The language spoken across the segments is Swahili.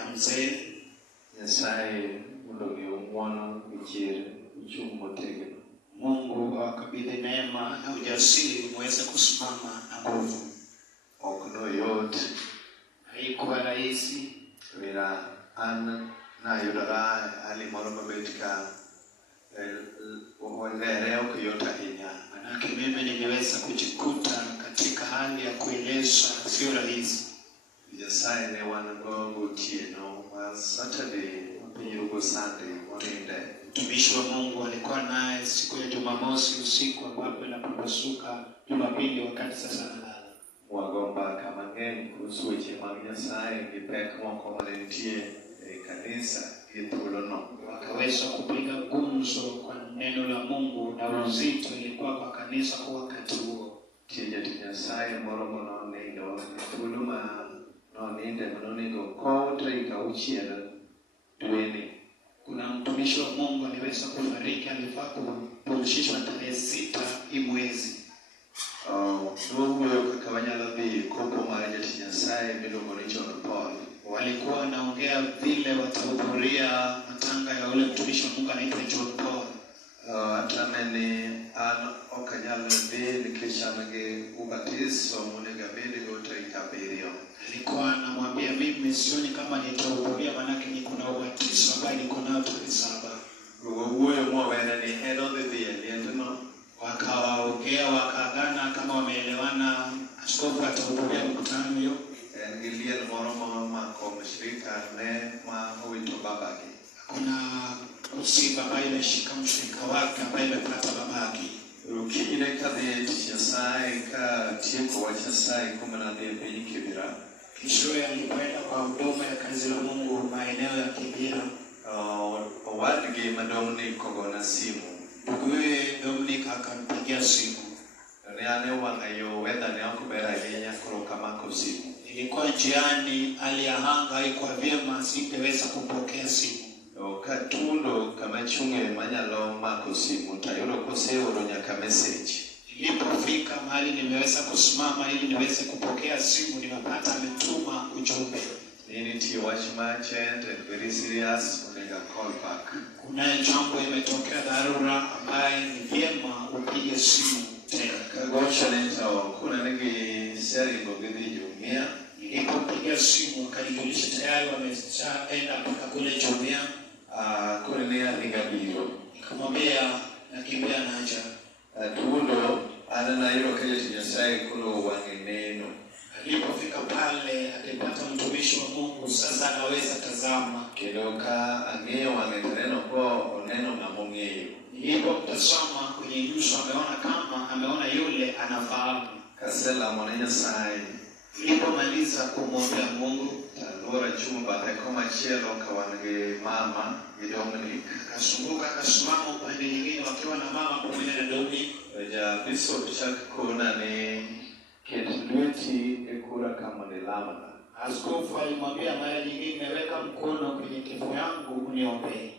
ya mzee. Nyasaye ulogi umwono uchire uchung motegno. Mungu awakabidhi neema na ujasiri muweze kusimama na nguvu. Okno yot. Haikuwa rahisi. Wira na yudara hali moro mabetika leo kuyota hinya. Manake mimi nimeweza kujikuta katika hali ya kueleza sio rahisi. Nyasaye ne wanago gotieno Saturday wapirugo Sunday waninde. Mtumishi wa Mungu alikuwa naye siku ya Jumamosi usiku ambapo inapopasuka Jumapili wakati sasa nalala. Wagomba kama ngeni kuhusu weche mag Nyasaye gipek moko malentie kanisa githulono. Wakaweza kupiga gumzo kwa neno la Mungu na uzito ilikuwa kwa kanisa kwa wakati huo. Tije Nyasaye moro mono nindo thuluma no ninde mnonigo kontra ikauchiera dweni. Kuna mtumishi wa Mungu aliweza kufariki, alifaa kupumzishwa tarehe 6 mwezi. Ndugu kakawanyala bi kopo mara jati Nyasaye miluongo ni John Paul. Walikuwa wanaongea vile watahudhuria matanga ya ule mtumishi wa Mungu anaitwa John Paul. Atameni okanyalo dhi nikech an gi ubatizo monego abed go tarik 7. Alikuwa anamwambia mimi sioni kama nitahudhuria manake niko na ubatizo ambao niko nao tarehe 7. Wuoyo mwawene ni head of the liendno. Wakawaongea wakaagana kama wameelewana askofu atahudhuria mkutano hiyo. Ngiliel moro mamako mshirika ne ma owito babake. Kuna msiba ambayo imeshika mshirika wake ambaye amepata babake. Rukijine kadhi Nyasaye ka tieko wach Nyasaye kumana ne piny Kibera. Kishoya alikwenda kwa huduma ya kazi la Mungu maeneo ya Kibera. Owadgi madongni kogona simu. Nduguye Dominic akampigia simu. Ne wang'ayo wedha ne ok ber ahinya koro kamako simu. Ilikuwa njiani, hali ya anga haikuwa vyema, singeweza kupokea simu. Katundo kama chunge manyalo mako simu tayoro koseoro nyaka message. Nilipofika mahali nimeweza kusimama ili niweze kupokea simu, nimepata ametuma ujumbe. Nini wach urgent and very serious unega call back. Kuna jambo imetokea dharura ambaye ni vyema upige simu tena. Kagocha nito kuna nigi seringo gidhi Jumia. Nilipopiga simu akanijulisha tayari wameshaenda mpaka kule Jumia. Kule ninga biro. Nikamwambia nakimbia naja. Tundo ananairo kaje Nyasaye kulo wange neno. Alipofika pale alipata mtumishi wa Mungu, sasa anaweza tazama. Kidoka angeo wangeneno kwa neno na mongeo. Nilipomtazama kwenye nyuso ameona yule anafahamu. Kasela mwana Nyasaye. Nilipomaliza kumwombea Mungu, talora chumba kama chelo kawange mama Dominic. Akasunguka akasimama upande nyingine wakiwa na mama pamoja na Dominic. Ja Bishop Chakona ni Kedweti ekura kama ni lamana. Askofu alimwambia mara nyingine, weka mkono kwenye kifua yangu uniombee.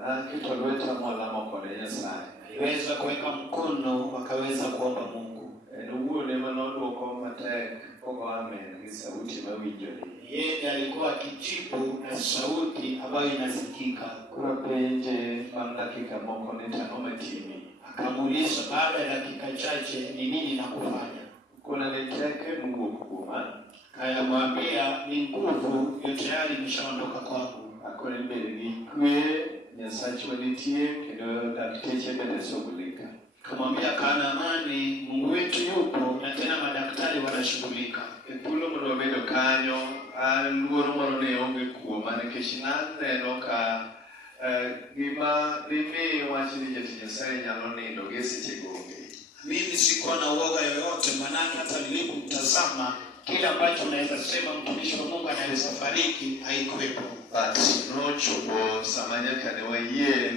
Na kitolweta mwalama kwa Nyasaye. Aliweza kuweka mkono wakaweza kuomba Mungu. Ndugu ne manodo kwa matek kwa amen ni sauti mawinjoni. Yeye alikuwa akijibu na sauti ambayo inasikika. Kura penje baada dakika moko nitano matini. Akamuuliza baada ya dakika chache ni nini na kufanya. Kuna niteke Mungu kuma. Akayamwambia ni nguvu yote tayari imeshaondoka kwangu. Akole mbele ni kwe Nyasaye wanitie kido dakiteche bede sogulika. Kamwambia kana amani, Mungu wetu yupo na tena madaktari wanashughulika. Epulo mdobedo kanyo luoro moro ne onge kuoma nikech naneno ka gima dimi wach ni jatich Nyasaye nyalo nindo gi seche gonge. Mimi sikuwa na uoga yoyote, manake hata nilipomtazama kile ambacho naweza sema mtumishi wa Mungu anaweza fariki haikuwepo. But no chopo samanyaka ne wayie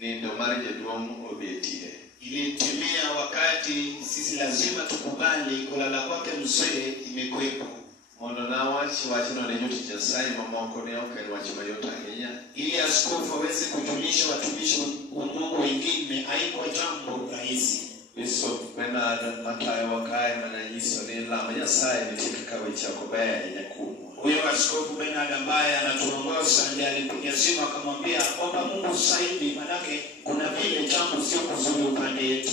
ni ndo mara jaduong' obetie. Ilitimia wakati sisi lazima tukubali kulala kwake mzee imekuwepo. Mondo na wachino ne jotich Nyasaye mamoko ne ok en wach mayot ahinya. Ili askofu aweze kujulisha watumishi wa Mungu wengine haikuwa jambo rahisi. Bishop Bernard matayo wakae mananyiso ni lama Nyasaye nitika kawicha kubaya nyakumu. Huyo Askofu Bernard ambaye anatuongoza ndiye alipiga simu akamwambia omba Mungu zaidi, manake kuna vile jambo sio kuzuri upande yetu.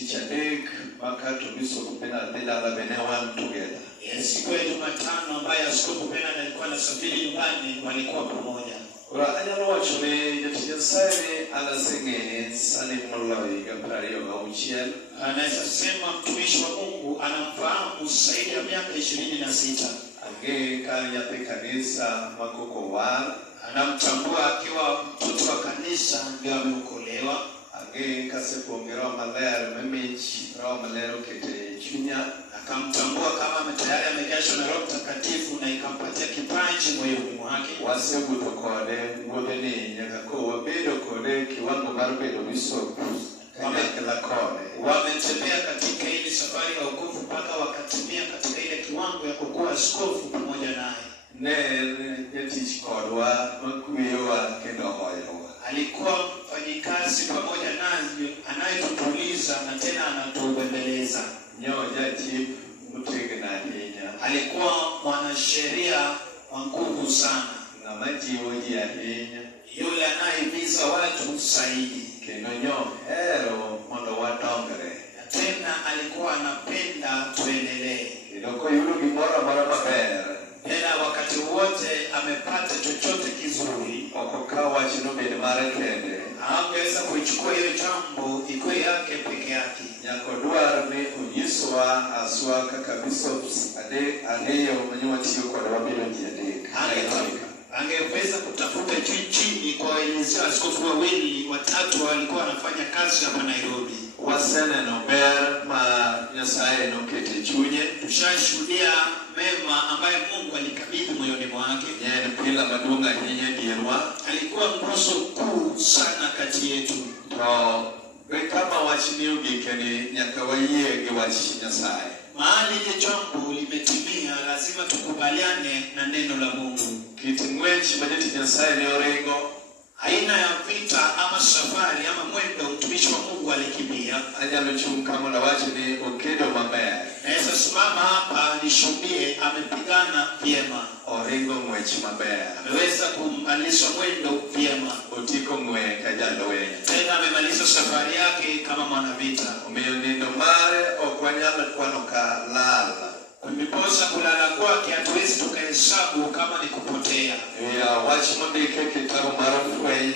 Kichadek makato Bishop Bernard Dela Benewan together. Yes, kwa Jumatano ambaye Askofu Bernard alikuwa anasafiri nyumbani walikuwa pamoja. Ora anyalo wacho ni Nyasaye anaseng'e sani moloyo gaprario ga uchiel. Anaweza sema mtumishi wa Mungu anamfahamu zaidi ya miaka 26. Ange kali nyathi kanisa makoko war, anamtambua akiwa mtoto wa kanisa ndio ameokolewa. Ange kasepongera maler memich roho maler okete chunya, akamtambua kama tayari amejazwa na Roho Mtakatifu na ikampatia kipaji moyoni mwake. Wasebuto kode wuodheni nyaka ko wabedo kode kiwango mar bedo bishop. Wametembea katika ile safari ya wokovu mpaka wakatimia katika ile kiwango ya kukuwa askofu pamoja naye. Netich kodwa makuyewa kendo hoyowa. Alikuwa mfanyikazi pamoja naye anayetutuliza na tena anatubembeleza. Nyoja chief mutegna hinya. Alikuwa mwanasheria wa nguvu sana. Na majiwo ya hinya. Yule anayehimiza watu zaidi. Kendo nyo hero mondo watongre. Tena alikuwa anapenda tuendelee. Iloko yulu gimora mara maber. Tena wakati wote amepata chochote kizuri. Okokawa chino bede mara kende. Hangeweza kuichukua hiyo jambo ikuwe yake peke yake. Nyako duar ni unyiswa aswa kaka bishops adeyo manyuatiyo kwa wabilo jiadek. Angeweza kutafuta chini kwa waelezea askofu wawili watatu walikuwa wanafanya kazi hapa Nairobi. Wasene no ber ma Nyasaye no kete chunye. Tushashuhudia mema ambaye Mungu alikabidhi moyoni mwake. Yeye ni pila madunga hinye dierwa. Alikuwa nguzo kuu sana kati yetu. Kama wachini ugikeni nyaka waiye giwachi Nyasaye. Mahali ile jambo limetimia lazima tukubaliane na neno la Mungu. Kitimwechi majeti Nyasaye ni orengo. Aina ya vita ama safari ama mwendo mtumishi wa Mungu alikimbia. Anyalo chunga mwana wachi ni okedo mabaya. Naweza simama hapa nishuhudie amepigana vyema. Orengo mwechi mabaya. Ameweza kumaliza mwendo vyema. Otiko mwe kajalo we. Tena amemaliza safari yake kama mwanavita. Umeyonindo mare okwanyala kwanoka lala. Kumiposa kulala kwake hatuwezi tukahesabu kama ni kupotea. Wachimondike kitabu marafwe.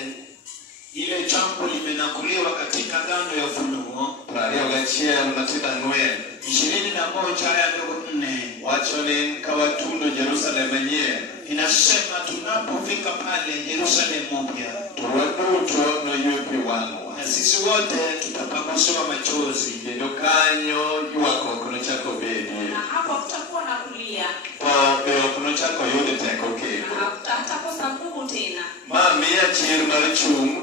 Ile jambo limenakuliwa katika Agano ya Ufunuo. Prario gachia matida nwe. 21 aya ndogo 4. Wachoni kawatundo Jerusalem nye. Inasema tunapofika pale Jerusalem mpya. Tuwaduto no yupi wangu. Na sisi wote tutapanguswa machozi. Kendo kanyo yuwako kuno chako bedi. Na hapo kutakuwa na kulia. Beo kuno chako yode teko keko. Na hatakosa nguvu tena. Mami ya chiru marichumu.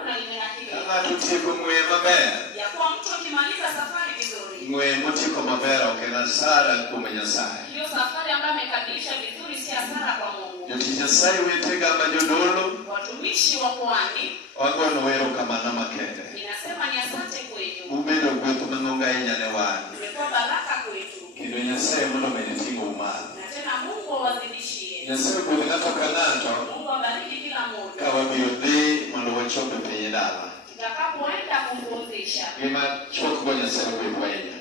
Kuna limenakili. Kama tutiko mwe mabaya. Ya kuwa mtu akimaliza safari vizuri. Mwe mutiko mabaya okena sara kumenya saya. Hiyo safari ambayo amekamilisha vizuri si hasara kwa Mungu. Yoti Nyasaye wetega majodolo. Watumishi wa kwani. Wagono wero kamana makende. Inasema ni asante kwetu. Ubedo kwetu mangonga inyane wani. Umekuwa baraka kwetu. Kido Nyasaye muno menetingo umana. Na tena Mungu awazidishie. Nyasaye kwetu natoka nato. Mungu abariki kila mmoja. Kawa biodhi mando wachope penye dala. Tutakapoenda kumpumzisha. Gima choko kwa Nyasaye kwetu wenya.